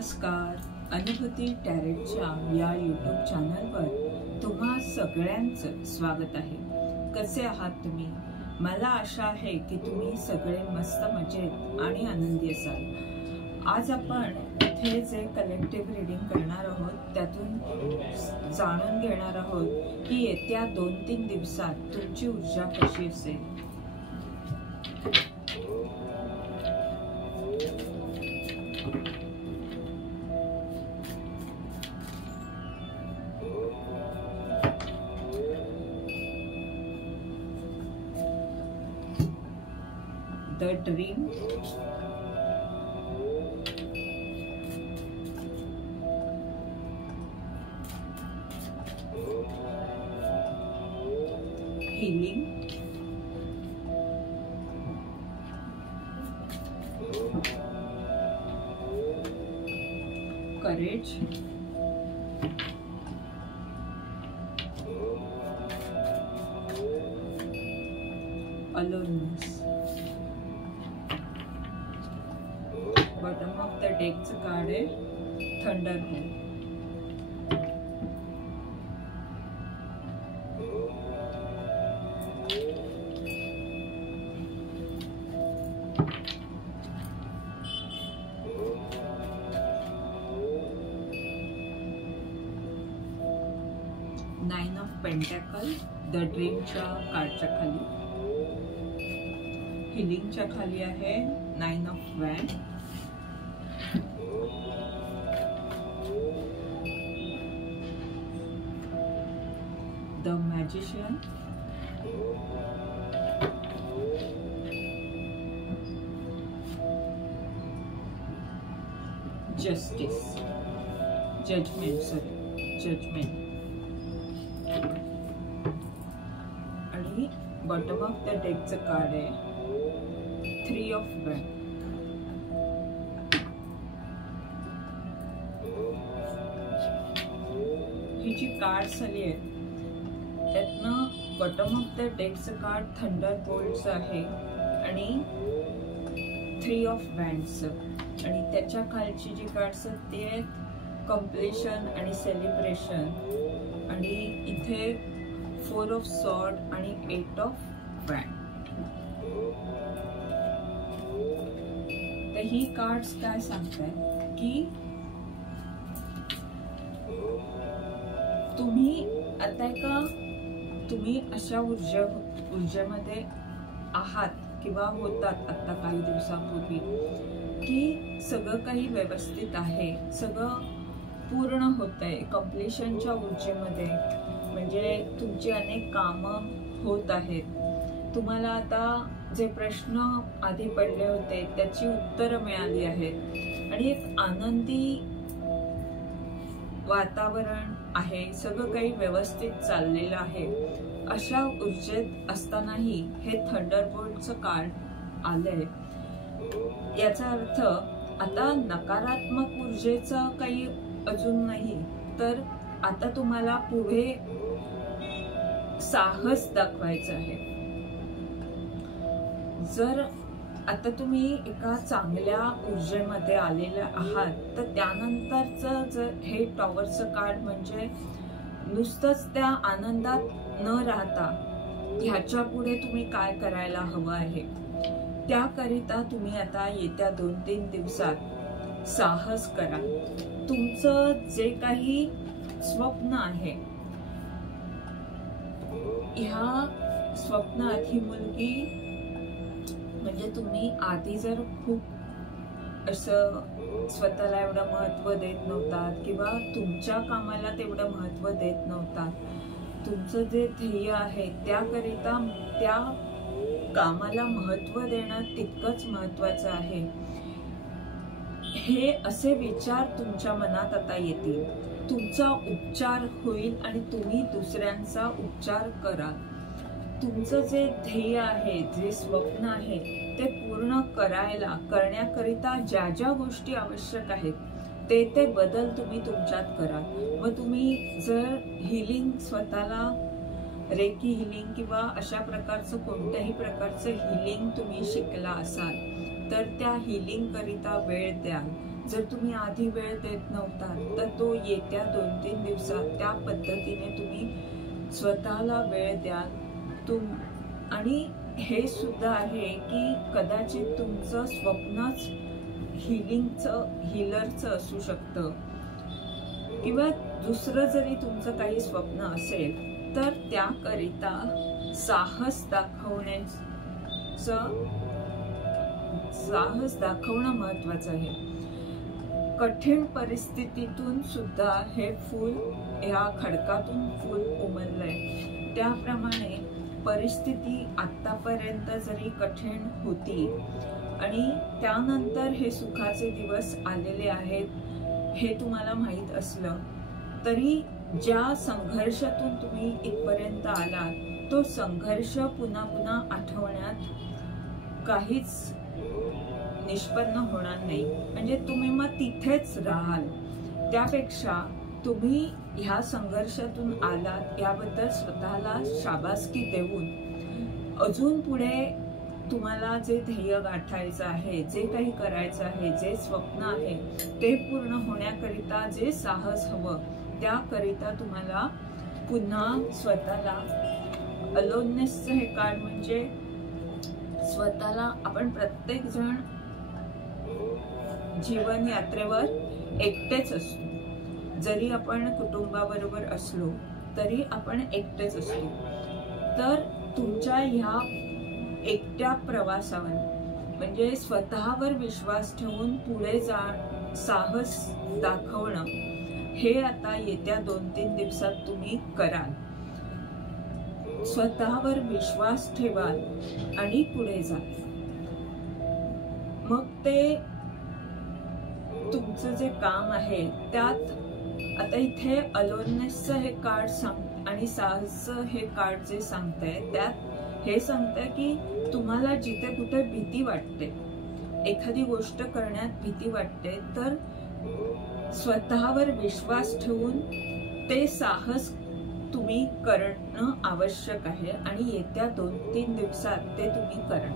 नमस्कार. अनुभूती टॅरेटच्या या यूट्यूब चॅनलवर तुम्हा सगळ्यांचं स्वागत आहे. कसे आहात तुम्ही? मला आशा आहे की तुम्ही सगळे मस्त मजेत आणि आनंदी असाल. आज आपण इथे जे कलेक्टिव्ह रीडिंग करणार आहोत त्यातून जाणून घेणार आहोत की येत्या 2-3 दिवसात तुमची ऊर्जा कशी असेल. The Dream, Healing, Courage, Aloneness. Bottom of the डेकचं कार्ड आहे thunderbolt. Nine of pentacle the ड्रीमच्या कार्डच्या खाली. हिलिंगच्या खाली आहे nine of wand. The Magician, Justice, Judgment. आणि बॉटम ऑफ द डेकचं कार्ड आहे 3 ऑफ वॅन्ड. ही जी कार्ड्स आली आहेत त्यातनं बॉटम ऑफ द डेकचं कार्ड थंडरबोल्टचं आहे आणि 3 ऑफ वॅन्डचं. आणि त्याच्या खालची जी कार्ड्स आहेत ती आहेत कम्प्लिशन आणि सेलिब्रेशन. आणि इथे 4 ऑफ सॉर्ड आणि 8 ऑफ वॅन्ड. तर ही कार्ड्स काय सांगतायत की तुम्ही आता तुम्ही अशा ऊर्जेमध्ये आहात किंवा होतात आता काही दिवसांपूर्वी की सगळं काही व्यवस्थित आहे, सगळं पूर्ण होत आहे कम्प्लिशनच्या ऊर्जेमध्ये. म्हणजे तुमची अनेक कामं होत आहेत. तुम्हाला आता जे प्रश्न आधी पडले होते त्याची उत्तरं मिळाली आहेत आणि एक आनंदी वातावरण आहे. सगळं काही व्यवस्थित चाललेलं आहे. अशा ऊर्जेत असतानाही हे थंडरबोल्टचं कार्ड आलंय. याचा अर्थ आता नकारात्मक ऊर्जेचा काही अजून नाही, तर आता तुम्हाला पुढे साहस दाखवायचं आहे. जर आता तुम्ही एका चांगल्या ऊर्जेमध्ये आलेले आहात तर त्यानंतरचं जर हे टॉवरचं कार्ड म्हणजे नुसतंच त्या आनंदात न राहता ह्याच्या पुढे तुम्ही काय करायला हवं आहे त्याकरिता तुम्ही आता येत्या 2-3 दिवसात साहस करा. तुमचं जे काही स्वप्न आहे ह्या स्वप्नात ही मुलगी म्हणजे तुम्ही आधी जर खूप असं स्वतःला एवढं महत्त्व देत नव्हतात किंवा तुमच्या कामाला तेवढं महत्त्व देत नव्हतात, तुमचं जे ध्येय आहे त्याकरिता त्या कामाला महत्त्व देणं तितकंच महत्त्वाचं आहे. हे असे विचार तुमच्या मनात आता येतील. तुमचा उपचार होईल आणि तुम्ही दुसऱ्यांचा उपचार कराल. तुमचं जे ध्येय आहे, जे स्वप्न आहे ते पूर्ण करण्याकरिता ज्या ज्या गोष्टी आवश्यक आहेत ते बदल तुम्ही तुमच्यात कराल. मग तुम्ही जर हिलिंग स्वतःला रेकी हिलिंग किंवा अशा प्रकारचं कोणत्याही प्रकारचं हिलिंग तुम्ही शिकला असाल तर त्या हिलिंग करिता वेळ द्याल. जर तुम्ही आधी वेळ देत नव्हता तर तो येत्या 2-3 दिवसात त्या पद्धतीने तुम्ही स्वतःला वेळ द्या. आणि हे सुद्धा आहे की कदाचित तुमचं स्वप्नच हिलरचं असू शकतं, किंवा दुसरं जरी तुमचं काही स्वप्न असेल तर त्याकरिता साहस दाखवणं महत्वाचं आहे. कठीण परिस्थितीतून सुद्धा हे फूल, ह्या खडकातून फूल उमललंय. त्याप्रमाणे परिस्थिती आतापर्यंत जरी कठीण होती आणि त्यानंतर हे सुखाचे दिवस आलेले आहेत हे तुम्हाला माहीत असलं तरी ज्या संघर्षातून तुम्ही इथपर्यंत आलात तो संघर्ष पुन्हा पुन्हा आठवण्यात काहीच निष्पन्न होणार नाही. म्हणजे तुम्ही मग तिथेच राहाल. त्यापेक्षा तुम्ही ह्या संघर्षातून आलात याबद्दल स्वतःला शाबासकी देऊन अजून पुढे तुम्हाला जे ध्येय गाठायचं आहे, जे काही करायचं आहे, जे स्वप्न आहे ते पूर्ण होण्याकरिता जे साहस हवं त्याकरिता तुम्हाला पुन्हा स्वतःला अलोननेसचं हे काळ म्हणजे स्वतःला, आपण प्रत्येक जण जीवन यात्रेवर एकटेच असतो. जरी आपण कुटुंबाबरोबर असलो तरी आपण एकटेच असतो. तर तुमच्या ह्या एकट्या प्रवासावर म्हणजे स्वतःवर विश्वास ठेवून पुढे साहस दाखवणं हे आता येत्या 2-3 दिवसात तुम्ही कराल. स्वतःवर विश्वास ठेवाल आणि पुढे जाल. मग ते तुमचं जे काम आहे त्यात आता इथे अलोननेसचं हे कार्ड आणि साहसचं हे कार्ड जे सांगतंय त्यात हे सांगतंय की तुम्हाला जिथे कुठे भीती वाटते, एखादी गोष्ट करण्यात भीती वाटते, तर स्वतःवर विश्वास ठेवून ते साहस तुम्ही करणं आवश्यक आहे आणि येत्या 2-3 दिवसात ते तुम्ही करा.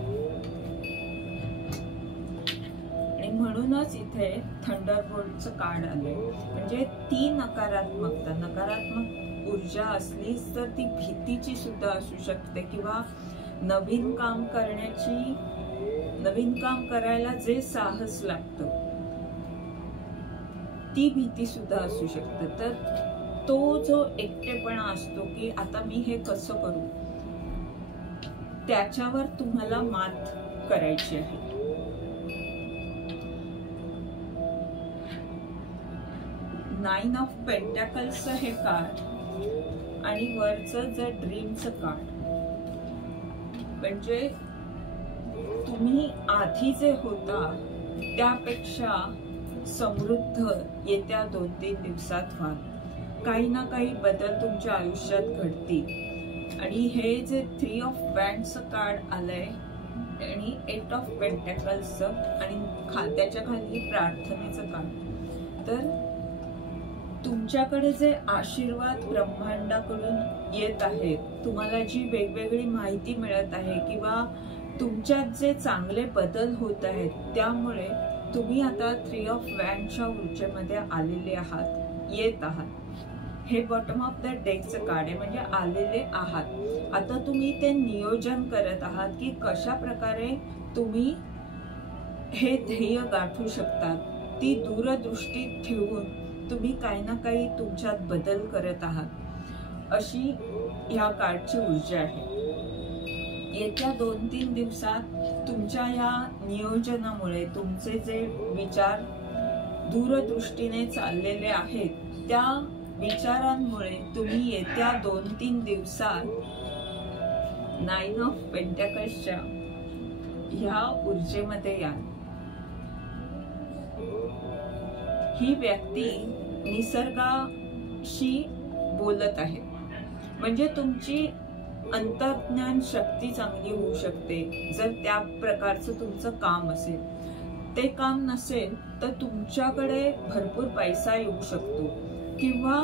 आणि म्हणूनच इथे थंडरबोल्टचं कार्ड आलंय. म्हणजे ती नकारात्मक ऊर्जा असलीच तर ती भीतीची सुद्धा असू शकते, किंवा नवीन काम करायला जे साहस लागतं ती भीती सुद्धा असू शकते. तर तो जो एकटेपणा असतो की आता मी हे कसं करू, त्याच्यावर तुम्हाला मात करायची आहे. नाईन ऑफ पेंटॅकल्सचं हे कार्ड आणि वरचं जे ड्रीमचं कार्ड म्हणजे तुम्ही आधी जे होता त्यापेक्षा समृद्ध येत्या 2-3 दिवसात व्हाल. काही ना काही बदल तुमच्या आयुष्यात घडतील. आणि हे जे 3 ऑफ वँड्सचं कार्ड आलंय आणि 8 ऑफ पेंटॅकल्सचं आणि त्याच्या खाली प्रार्थनेचं कार्ड, तर तुमच्याकडे जे आशीर्वाद ब्रह्मांडाकडून येत आहेत, तुम्हाला जी वेगवेगळी माहिती मिळत आहे किंवा तुमच्यात जे चांगले बदल होत आहेत, त्यामुळे तुम्ही आता 3 ऑफ वँडच्या ऊर्जेमध्ये आलेले आहात, येत आहात. हे बॉटम ऑफ द डेकचं कार्ड आहे, म्हणजे आलेले आहात. आता तुम्ही ते नियोजन करत आहात की कशा प्रकारे तुम्ही हे ध्येय गाठू शकतात. ती दूरदृष्टी ठेवून तुम्ही काही ना काही तुमच्यात बदल करत आहात, अशी ह्या कार्डची ऊर्जा आहे. येत्या 2-3 दिवसात तुमच्या या नियोजनामुळे तुमचे जे विचार दूरदृष्टीने चाललेले आहेत, त्या विचारांमुळे तुम्ही येत्या 2-3 दिवसात 9 ऑफ पेंटॅकल्सच्या ह्या ऊर्जेमध्ये याल. ही व्यक्ती निसर्गाशी बोलत आहे, म्हणजे तुमची अंतर्ज्ञान शक्ती चांगली होऊ शकते जर त्या प्रकारचं तुमचं काम असेल. ते काम नसेल तर तुमच्याकडे भरपूर पैसा येऊ शकतो, किंवा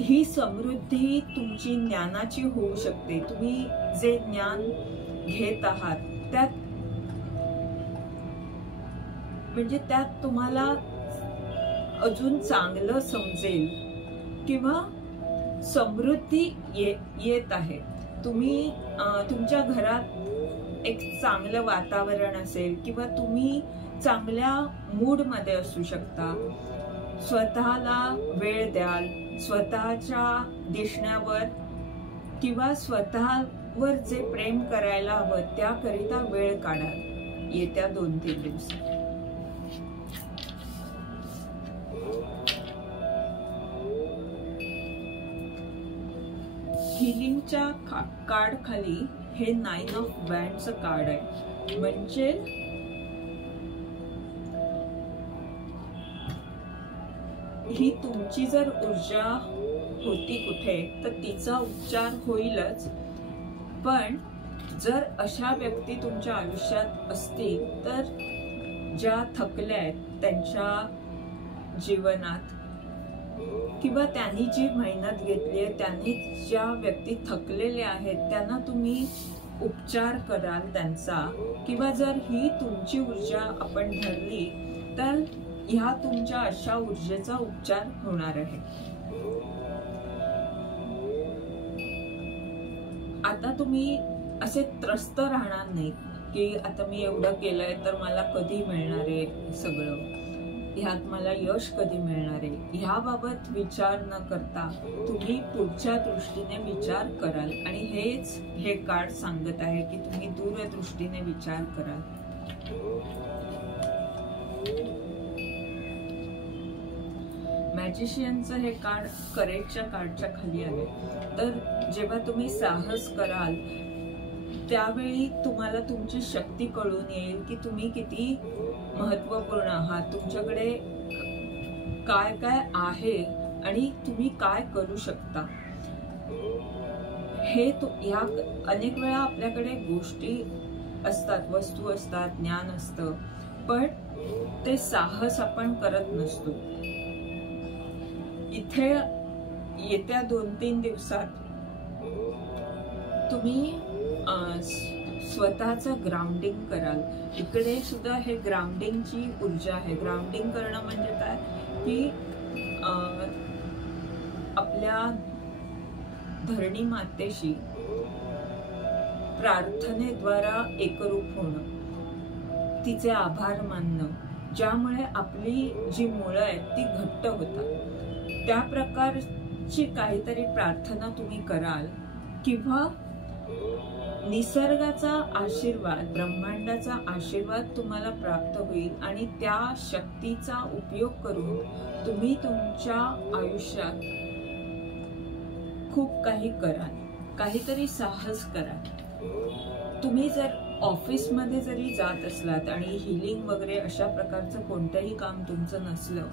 ही समृद्धी तुमची ज्ञानाची होऊ शकते. तुम्ही जे ज्ञान घेत आहात त्यात म्हणजे त्यात तुम्हाला अजून चांगलं समजेल किंवा समृद्धी येत आहे. तुम्ही तुमच्या घरात एक चांगलं वातावरण असेल किंवा तुम्ही चांगल्या मूड मध्ये असू शकता. स्वतःला वेळ द्याल, स्वतःच्या दिसण्यावर किंवा स्वतःवर जे प्रेम करायला हवं त्याकरिता वेळ काढाल येत्या 2-3 दिवसात. हिलिंगच्या कार्ड खाली हे 9 ऑफ वँडचं कार्ड आहे. म्हणजे ही तुमची जर ऊर्जा होती कुठे तर तिचा उपचार होईलच. पण जर अशा व्यक्ती तुमच्या आयुष्यात असतील तर ज्या थकल्या आहेत त्यांच्या जीवनात किंवा त्यांनी जी मेहनत घेतली आहे, त्यांनी ज्या व्यक्ती थकलेल्या आहेत त्यांना तुम्ही उपचार कराल त्यांचा. किंवा जर ही तुमची ऊर्जा आपण धरली तर ह्या तुमच्या अशा ऊर्जेचा उपचार होणार आहे. आता तुम्ही असे त्रस्त राहणार नाही की आता मी एवढं केलंय तर मला कधी मिळणार आहे सगळं, ह्यात मला यश कधी मिळणार आहे, ह्याबाबत विचार न करता तुम्ही पुढच्या दृष्टीने विचार कराल. आणि हेच हे कार्ड सांगत आहे की तुम्ही दूरदृष्टीने विचार कराल. मॅजिशियनचं हे कार्ड करेजच्या कार्डच्या खाली आहे. तर जेव्हा तुम्ही साहस कराल त्यावेळी तुम्हाला तुमची शक्ती कळून येईल की तुम्ही किती महत्वपूर्ण आहात, तुमच्याकडे काय काय आहे आणि तुम्ही काय करू शकता. हे या अनेक वेळा आपल्याकडे गोष्टी असतात, वस्तू असतात, ज्ञान असतं, पण ते साहस आपण करत नसतो. इथे येत्या 2-3 दिवसात तुम्ही स्वतःचं ग्राउंडिंग कराल. इकडे सुद्धा हे ग्राउंडिंगची ऊर्जा आहे. ग्राउंडिंग करणं म्हणजे काय की आपल्या धरणी मातेशी प्रार्थनेद्वारा एकरूप होणं, तिचे आभार मानणं, ज्यामुळे आपली जी मुळं आहेत ती घट्ट होतात. त्या प्रकारची काहीतरी प्रार्थना तुम्ही कराल किंवा निसर्गाचा आशीर्वाद, ब्रह्मांडाचा आशीर्वाद तुम्हाला प्राप्त होईल आणि त्या शक्तीचा उपयोग करून तुम्ही तुमच्या आयुष्यात खूप काही कराल, काहीतरी साहस कराल. तुम्ही जर ऑफिसमध्ये जरी जात असलात आणि हिलिंग वगैरे अशा प्रकारचं कोणतंही काम तुमचं नसलं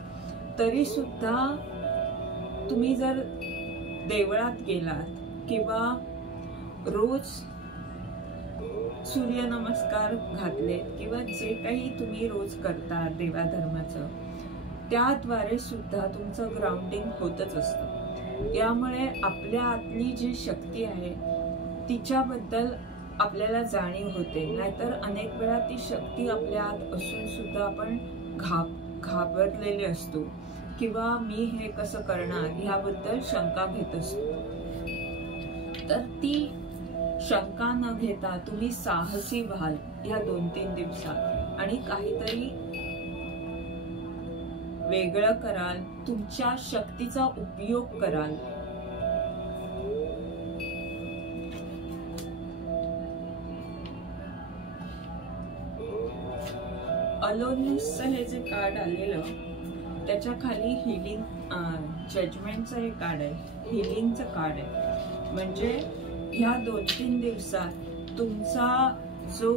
तरी सुद्धा तुम्ही जर देवळात गेलात किंवा रोज सूर्यनमस्कार घातले किंवा जे काही तुम्ही रोज करता देवाधर्माचं, त्याद्वारे सुद्धा तुमचं ग्राउंडिंग होतच असतं. यामुळे आपल्या आतली जी शक्ती आहे तिच्याबद्दल आपल्याला जाणीव होते. नाहीतर अनेक वेळा ती शक्ती आपल्या आत असून सुद्धा आपण घाबरलेले असतो किंवा मी हे कसं करणार ह्याबद्दल शंका घेत असतो. तर ती शंका न घेता तुम्ही साहसी व्हाल या 2-3 दिवसात आणि काहीतरी वेगळं कराल, तुमच्या शक्तीचा उपयोग कराल. अलोननेसचं हे जे कार्ड आलेलं त्याच्या खाली हिलिंग जजमेंटचं हे कार्ड आहे, हिलिंगचं कार्ड आहे. म्हणजे ह्या 2-3 दिवसात तुमचा जो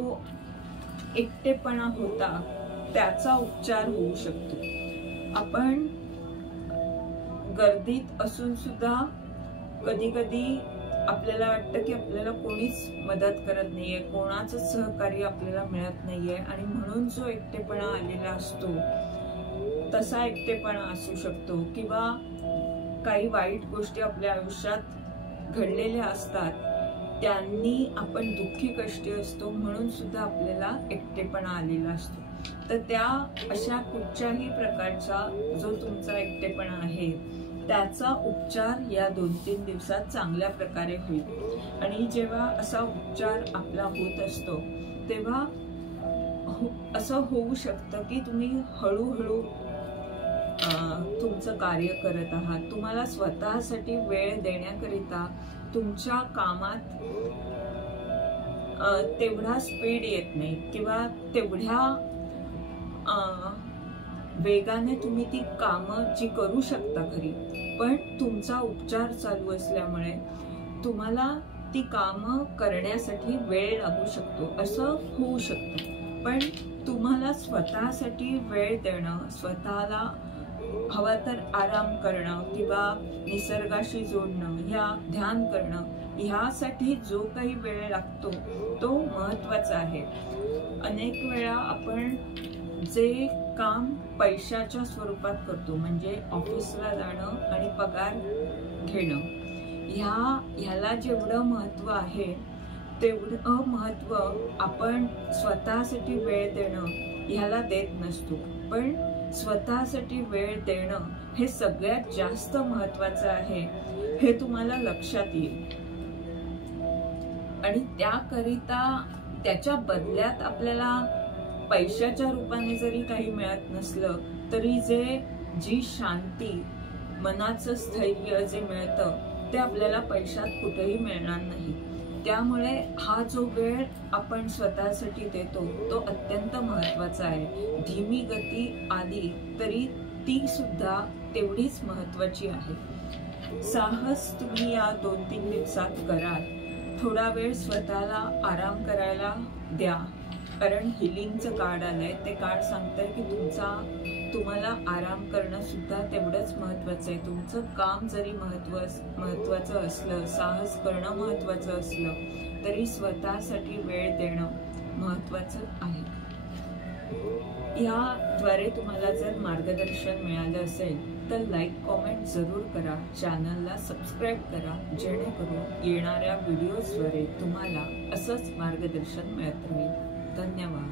एकटेपणा होता त्याचा उपचार होऊ शकतो. आपण गर्दीत असून सुद्धा कधी कधी आपल्याला वाटतं की आपल्याला कोणीच मदत करत नाहीये, कोणाचं सहकार्य आपल्याला मिळत नाहीये आणि म्हणून जो एकटेपणा आलेला असतो तसा एकटेपणा असू शकतो. किंवा काही वाईट गोष्टी आपल्या आयुष्यात घडलेल्या असतात, त्यांनी आपण दुःखी कष्टी असतो म्हणून सुद्धा आपल्याला एकटेपणा आलेला असतो. तर त्या अशा कुठच्याही प्रकारचा जो तुमचा एकटेपणा आहे त्याचा उपचार या 2-3 दिवसात चांगल्या प्रकारे होईल। आणि जेव्हा असा उपचार आपला होत असतो तेव्हा असं होऊ शकतं की तुम्ही हळूहळू तुमचं कार्य करत आहात। तुम्हाला स्वतःसाठी वेळ देण्याकरिता तुमच्या कामात तेवढा स्पीड येत नाही किंवा तेवढ्या वेगाने तुम्ही ती कामं जी करू शकता खरी, पण तुमचा उपचार चालू असल्यामुळे तुम्हाला ती कामं करण्यासाठी वेळ लागू शकतो, असं होऊ शकतं। पण तुम्हाला स्वतःसाठी वेळ देणं, स्वतःला हवा तर आराम करणं किंवा निसर्गाशी जोडणं, या ध्यान करणं, ह्यासाठी जो काही वेळ लागतो तो महत्वाचा आहे। अनेक वेळा आपण जे काम पैशाच्या स्वरूपात करतो, म्हणजे ऑफिसला जाणं आणि पगार घेणं, ह्याला जेवढं महत्व आहे तेवढं महत्व आपण स्वतःसाठी वेळ देणं ह्याला देत नसतो। पण स्वतःसाठी वेळ देणं हे सगळ्यात जास्त महत्वाचं आहे, हे तुम्हाला लक्षात येईल। आणि त्याकरिता त्याच्या बदल्यात आपल्याला पैशाच्या रूपाने जरी काही मिळत नसलं तरी जी शांती, मनाचं स्थैर्य जे मिळतं ते आपल्याला पैशात कुठेही मिळणार नाही। त्यामुळे हा जो वेळ आपण स्वतःसाठी देतो तो अत्यंत महत्वाचा आहे। धीमी गती आली तरी ती सुद्धा तेवढीच महत्वाची आहे। साहस तुम्ही या 2-3 दिवसात कराल। थोडा वेळ स्वतःला आराम करायला द्या, कारण हिलिंगचं कार्ड आलंय, ते कार्ड सांगतंय की तुम्हाला आराम करणं सुद्धा तेवढंच महत्वाचं आहे। तुमचं काम जरी महत्वाचं असलं, साहस करणं महत्वाचं असलं तरी स्वतःसाठी वेळ देणं महत्वाचं आहे। याद्वारे तुम्हाला जर मार्गदर्शन मिळालं असेल तर लाईक कॉमेंट जरूर करा, चॅनलला सबस्क्राईब करा, जेणेकरून येणाऱ्या व्हिडिओजद्वारे तुम्हाला असंच मार्गदर्शन मिळत राहील। धन्यवाद।